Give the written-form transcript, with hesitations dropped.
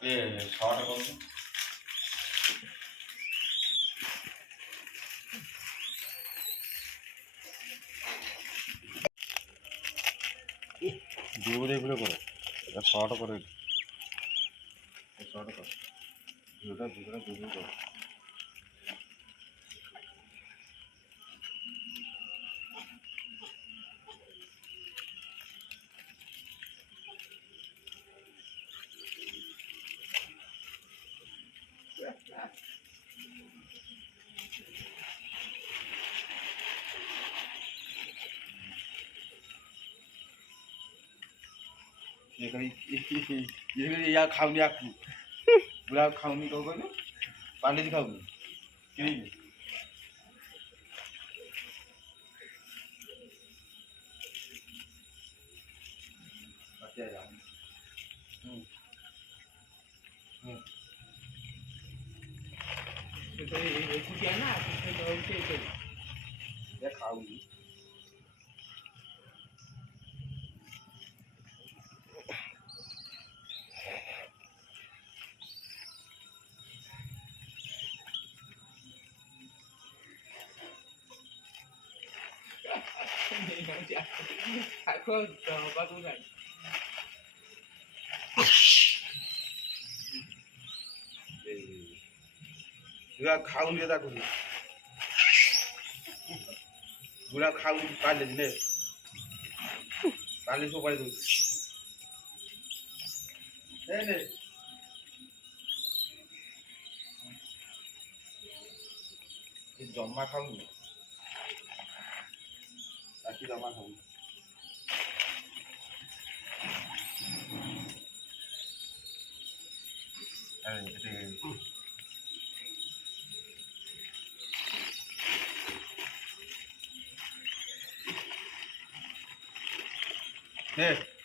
ଏ ଛଅଟା କରୁଛୁ ଜୋରରେ ଏପଟେ କର এটা শর্ট করে শর্ট কর ভিডিওটা জুম কর या खाऊनी आखू बुढ़ा खाऊनी कौ कहलु पानी खाऊनी किनी खाऊनी खाऊनी बुढ़ा खाऊनी पाले ने पाले सो पाले ने जमा खाऊनी बाकी जमा खाऊनी Hey.